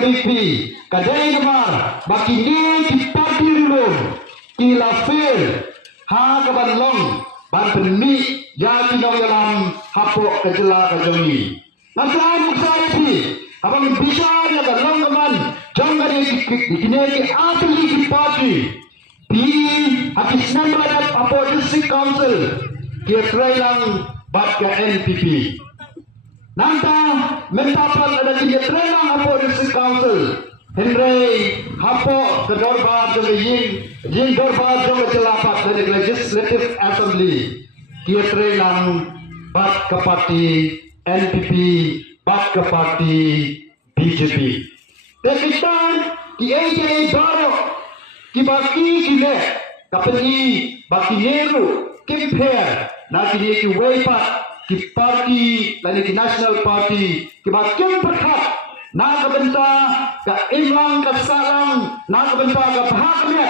kabipi kadai kamar bakini ki parti dulu ki lafir ha kabanlong ban penmi ya kinong yalam hapok kejela kajongi nasam kusari abang bisa ya kalong kaman jangan dikini ki asli ki parti di habis namanya opposition council ki trailang bat ke NPP nanta mentapan ada di trailang opposition council Henry hapo kedorba jeng dorba jeng celapat dari legislative assembly ki trailang bat ke parti NPP bat ke parti BJP tekitan ki AJ baru ki baki kile kapeni baki neru kimpher na ki ki waipat ki parti lani ki national party ki bakin perhat na kabenta ka imlang ka salang na kabenta ka bahagia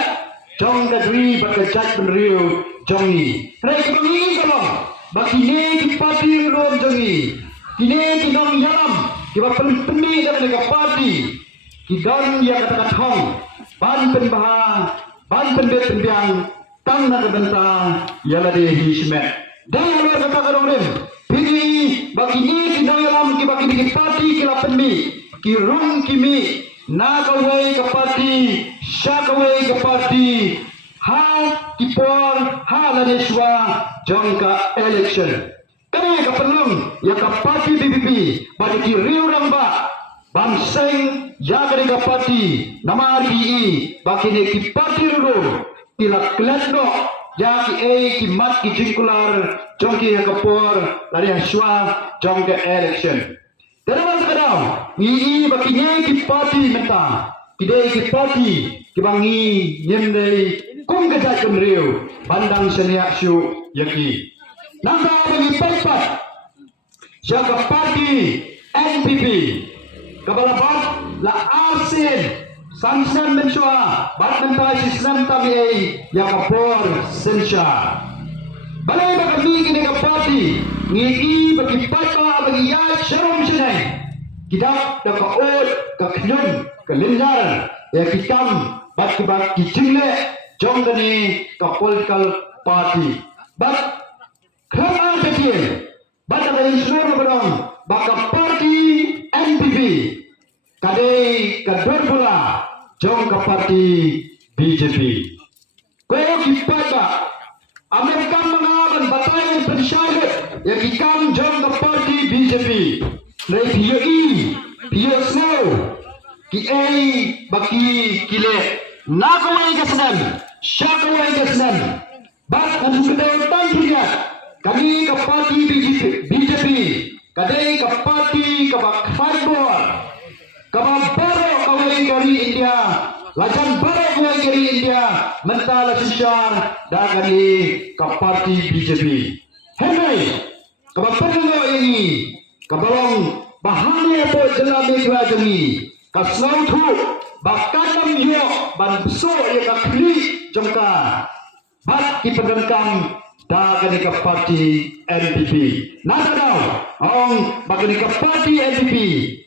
jong ka dri baka jat benriu jongi rek bengi kolong baki ne ki parti ron jongi kini ki dong yalam ki bapen peni ka parti ki don ya kata thong ban pen baha ban pen bet penbiang tang na kabenta yala de hismet dan luar kata kadong pini bakini ki dalam ki bakini ki parti ki lapenmi ki rung kimi na kawai ke parti sya kawai ke parti ha ki por ha la deswa jongka election kene ka pelung ya ka parti BBP bagi ki riurang ba banseng ya ka parti nama RBE bakini ki parti dulu ila kletno ya ki ki mat ki jingkular jongki ya kapor lari haswa jongke election terus kadang ni bakini ki parti menta kidai ki parti ki bangi nyendai kung gajat kemriu bandang seniak syu yaki nanda bagi paipat siapa parti NPP kabalabat la arsin sansan mensua bat mentai sistem tabi ya kapor sensya balai bakami kini ka parti ngi bagi paipa bagi ya syarum senai kidak da ka ot ka knyun ka linjar ya kitam bat ki jingle jong gani ka political party bat khamar kecil bat ada insyur berong baka parti NPP kadai kador pula jong ka parti BJP kau kipada Amerika mengawan batayan persyarat yang ikam jong ka parti BJP lai piyo snow ki baki kile nakawai kasnan syakawai kasnan bat anu kedautan punya kami ka parti BJP kadai ka parti ka bakfarbor kababaro kawai dari India lajan baro kawai dari India mentala sisyar dagani ka parti BJP henry kabapano ini kabalong bahane po jelami krajani kasnautu bakadam yo ban so ya ka kli jongka bat ki pedengkam dagani ka parti NPP nada daw ong bagani ka parti NPP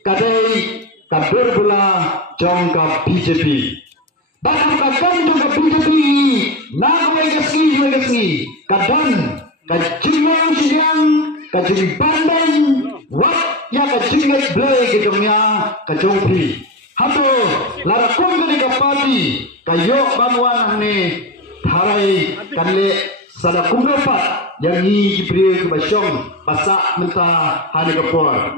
kadai kadur bula jongka BJP bahkan kadang jongka BJP nagawai gasni kadang kajimang siang kajim bandang wat ya kajingat blay gedongnya kajongpi hato lara kongani ka parti kayo banwan ne harai kanle sada kumrapat yang ni jibril ke basyong pasak mentah hani kapor